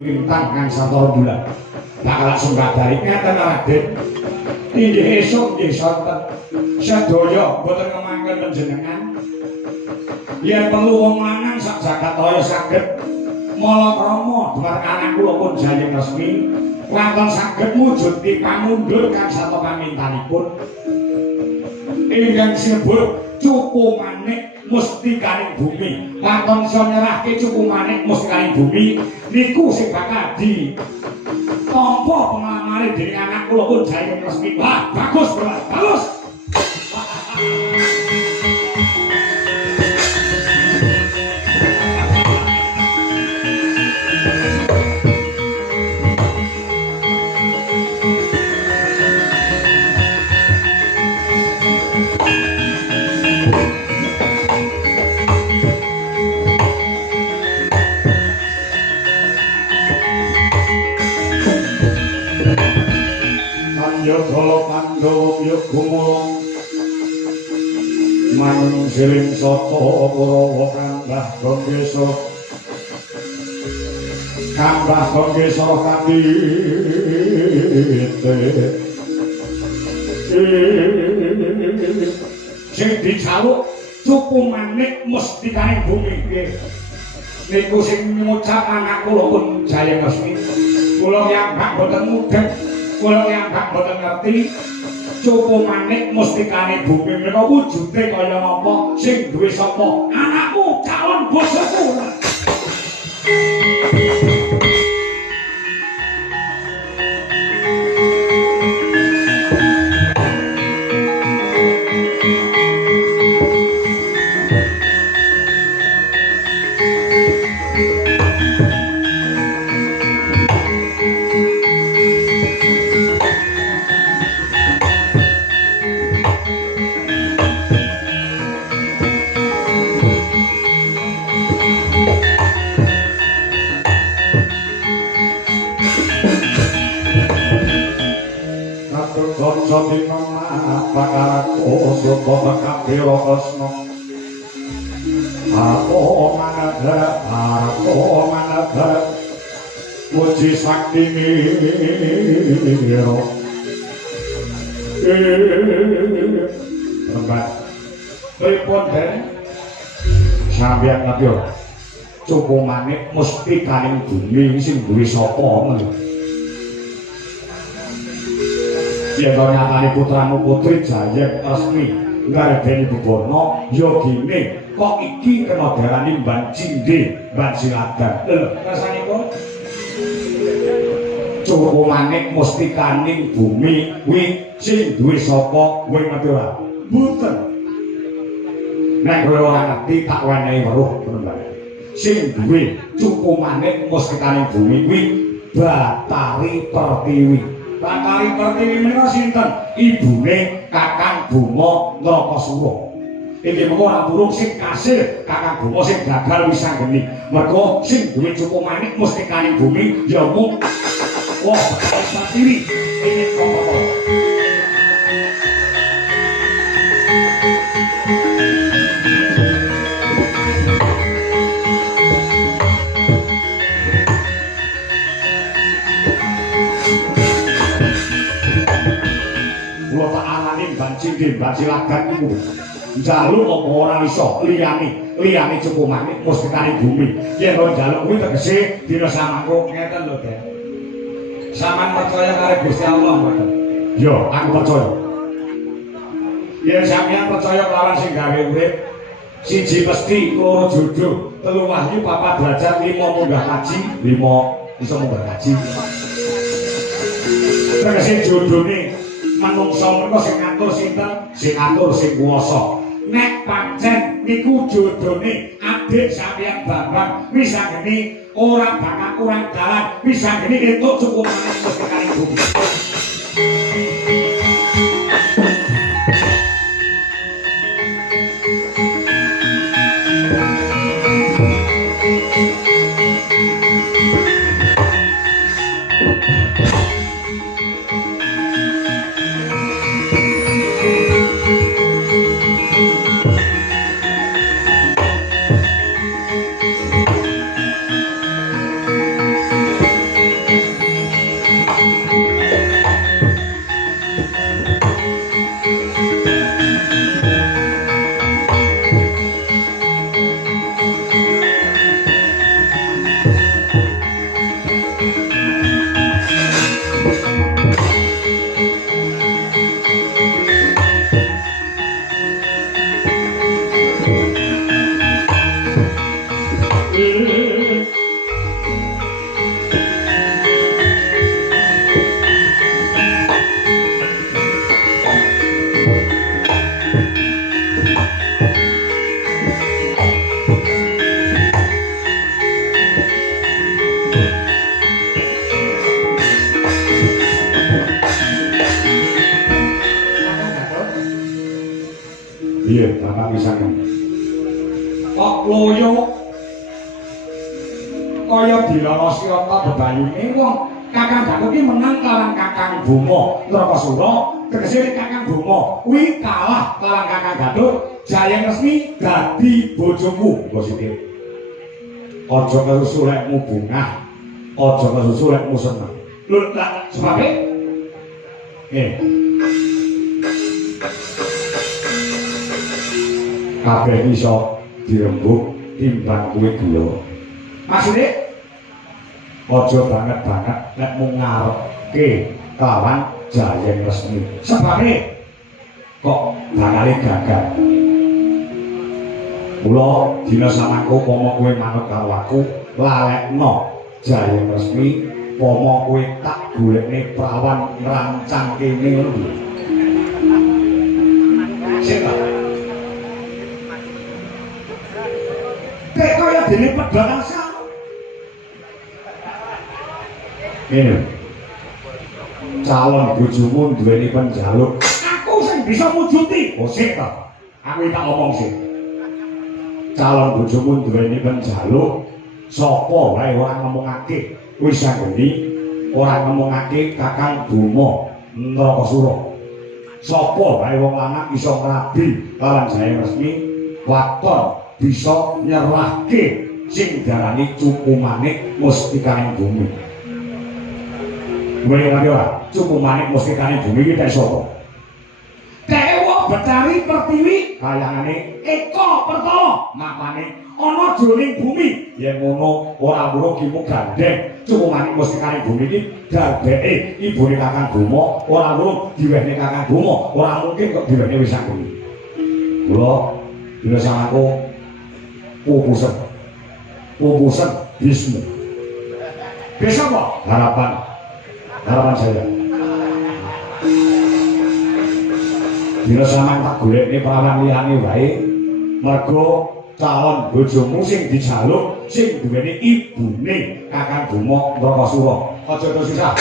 Lintang kang santara bulan bakal sembadari ngeten Raden inggih esuk nggih sonten sedaya boten ngemangken panjenengan yen perlu wong lanang sak jagat raya saged malakrama dhumateng anak kula pun Jayeng Resmi wonten saged mujuti pamundur kang sarta pamintanipun ingkang sinebut Cupu Manik Mustikaning Bumi wonten isa nyerahke Cupu Manik Mustikaning Bumi niku sing bakal di tampa pengalamane dening anak kula pun Jayeng Resmi. Wah, bagus, bagus. Kala Pandhawa ya gumulung manung siling sata Kurawa Kambah Gangesa Kambah Gangesa kadite sing dicaluk Cupu Manik Mustikaning Bumi niku sing ngucap anak kula pun Jayeng Resmi kula yang boten mudeng kula yang boten ngerti Cupu Manik Mustikaning Bumi menika wujude kaya napa sing duwe sapa anakmu calon bojoku. Sadina pakaraku supa kapira kresna Ako manadhara puji saktine Rembat pripun den sampeyan ngerti Cupu Manik Mustikaning Bumi sing duwe sapa ngono yen nyatane putramu putri Jayeng Resmi ngardeni bubana ya gene kok iki kena darani Mban Cindhe Mban Siladan lho rasane kok Cupu Manik Mustikaning Bumi kuwi sing duwe sapa kowe ngerti ora mboten nek kowe ora ngerti tak wenehi weruh penemban sing duwe Cupu Manik Mustikaning Bumi kuwi Bathari Pertiwi. Bathari Pertiwi menika sinten? Ibune Kakang Buma Nrakasura. Inggih menika ora burung sing kasil Kakang Buma sing gagal wisanggeni. Mergo sing duwe Cupu Manik Mustikaning Bumi ya mung Bathari Pertiwi. Inggih kok. Mban Cindhe Mban Silagan iku njaluk apa ora iso liyane Cupu Manik Mustikaning Bumi yen ora njaluk kuwi tegese dina samangko ngeten lho Den sampeyan percaya karo Gusti Allah mboten yo aku percaya yen sampeyan percaya kelawan sing gawe urip siji mesti loro jodoh telu wahyu papat derajat 5 munggah kaji 5 iso munggah kaji tegese jodhone manungsa menika sing ngatur sinten sing ngatur sing kuwasa nek pancen niku jodhone adik sampeyan Bambang misanggeni ora bakal kurang dalan misanggeni entuk Cupu Manik Mustikaning Bumi dilana sirata bebayune wong Kakang Gatot iki menang kelawan Kakang Bima Nrakasura. Tegese Kakang Bima kuwi kalah kelawan Kakang Gatot, Jayeng Resmi dadi bojomu. Positif. Aja kesusu lekmu bungah, aja kesusu lekmu seneng. Lho, lah sebabe kabeh iso dirembuk timbang kuwi gula. Maksude aja banget-banget nek mung ngarepke kelawan Jayeng Resmi. Sebabe kok bakal gagal. Mula dina samangko pomo kowe manut karo aku, lalekno Jayeng Resmi, pomo kowe tak golekne prawan ngrancang kene ngono. Sik ta? Kayak kaya dene pedang sama. Ini calon bojomu duweni penjaluk. Aku sing bisa mujuti. Oh sik ta. Aku tak ngomong sik. Calon bojomu duweni penjaluk, sapa wae ora ngomongake wis anggeni, ora ngomongake Kakang Bima Nrakasura. Sapa wae wong lanang iso ngrabi kalawan Jayeng Resmi, waton bisa nyerahke sing darani Cupu Manik Mustikaning Bumi. Kowe ngerti ora? Cupu Manik Mustikaning Bumi iki tek sapa? Dewa Betari Pertiwi kayangane Eka Pertala mapane ana jroning bumi. Yen ngono ora mung kimu gandeng Cupu Manik Mustikaning Bumi iki darbeke ibune Kakang Bima, ora mung diwehne Kakang Bima, ora mungkin kok diwehne wis anggone. Kula dina samangko pupusan Bismu. Bisa apa? Harapan saya. Dina samang tak golekne prawan liyane wae, mergo calon bojomu sing dijaluk sing duweni ibune Kakang Bima Nrakasura. Aja terus susah.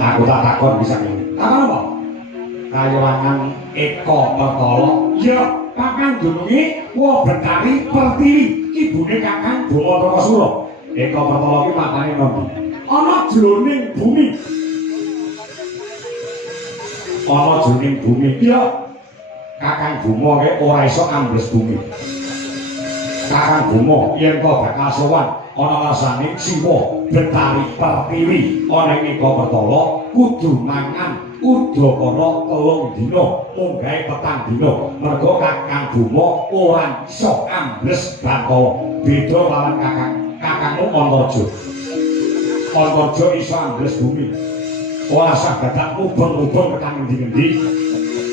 Aku tak takon bisa ngene. Takon apa? Kayangan Eka Pertala. Ya, Kakang dununge Wa Betari Pertiwi, ibune Kakang Bima Nrakasura. Eka Pertala iki matane nondi? Ana jroning bumi. Ana jroning bumi. Ya. Kakang Bima ki ora iso ambles bumi. Kakang Bima yen to bakal sowan ana rasane Siwa Betari Pertiwi ana ing Eka Pertala kudu mangan udakara 3 dina munggahe 4 dina mergo Kakang Bima ora iso ambles Bathara beda kalawan kakangmu Antarja. Antarja iso ambles bumi ora saged mubeng-mubeng tekan endi-endi.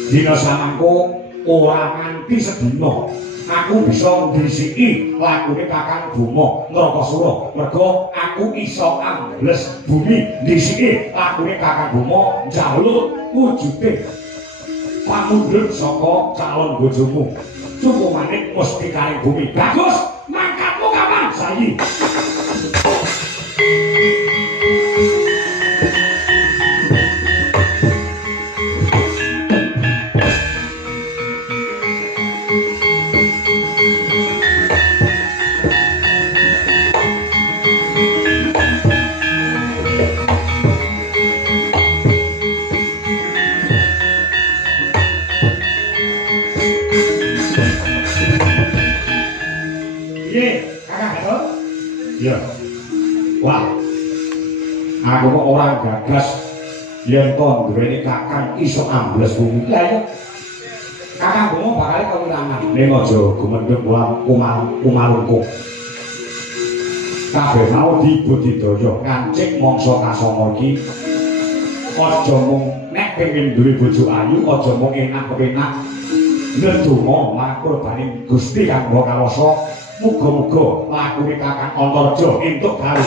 Dina samangko ora nganti sedina aku bisa ndrisiki lakune Kakang Bima Nrakasura mergo aku iso ambles bumi ndrisiki lakune Kakang Bima njaluk wujude pamundhut saka calon bojomu Cupu Manik Mustikaning Bumi. Bagus, mangkatmu kapan? Saiki. Yeah. Ya. Wah. Aku kok ora gagas yen to duweni kakang iso ambles bumi. Lah ya. Kakang bomo bakal kewirangan. Ning aja gumendhek kumalungkung. Kabeh mau dibudidaya ngancik mangsa kasana iki. Aja mung nek pengin duwe bojo ayu, aja mung enak-enak. Ndedonga makurbaning Gusti Kang Maha Kawasa, muga-muga lakune Kakang Antarja entuk gawe.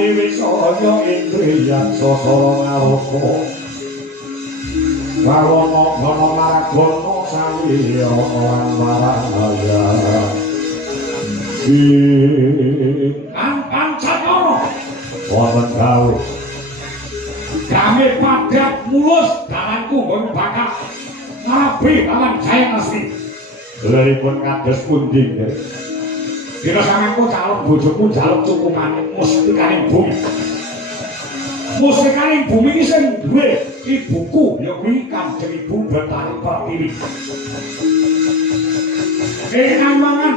Wisaya indriyan sasara ngarupa wawana gana maragana sawiya lan marahaya Kang Cakara wonten gawe kami padat mulus dalanku nggon bakal ngabi dalan Jaya Asri lelipun kados pundi dina samengko calon bojoku jaluk cukumane musikaning bumi. Musikaning bumi iki sing duwe ibuku ya kuwi Kanjeng Ibu Betari Pertiwi. Mangan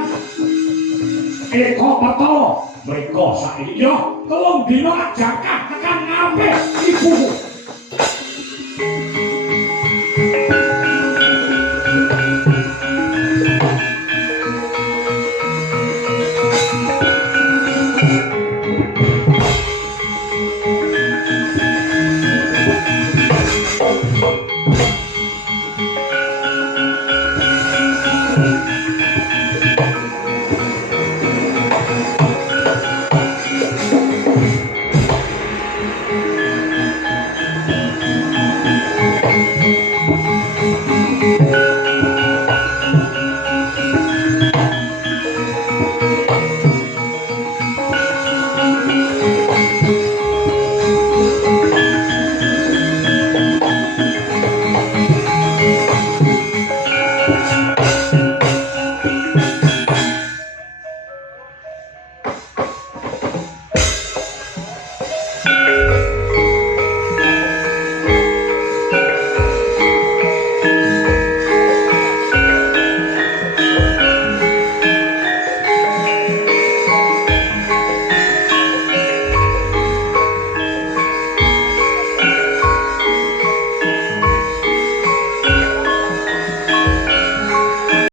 Eko Petala mriko saiki ya 3 dina jangkah tekan ngabe ibuku.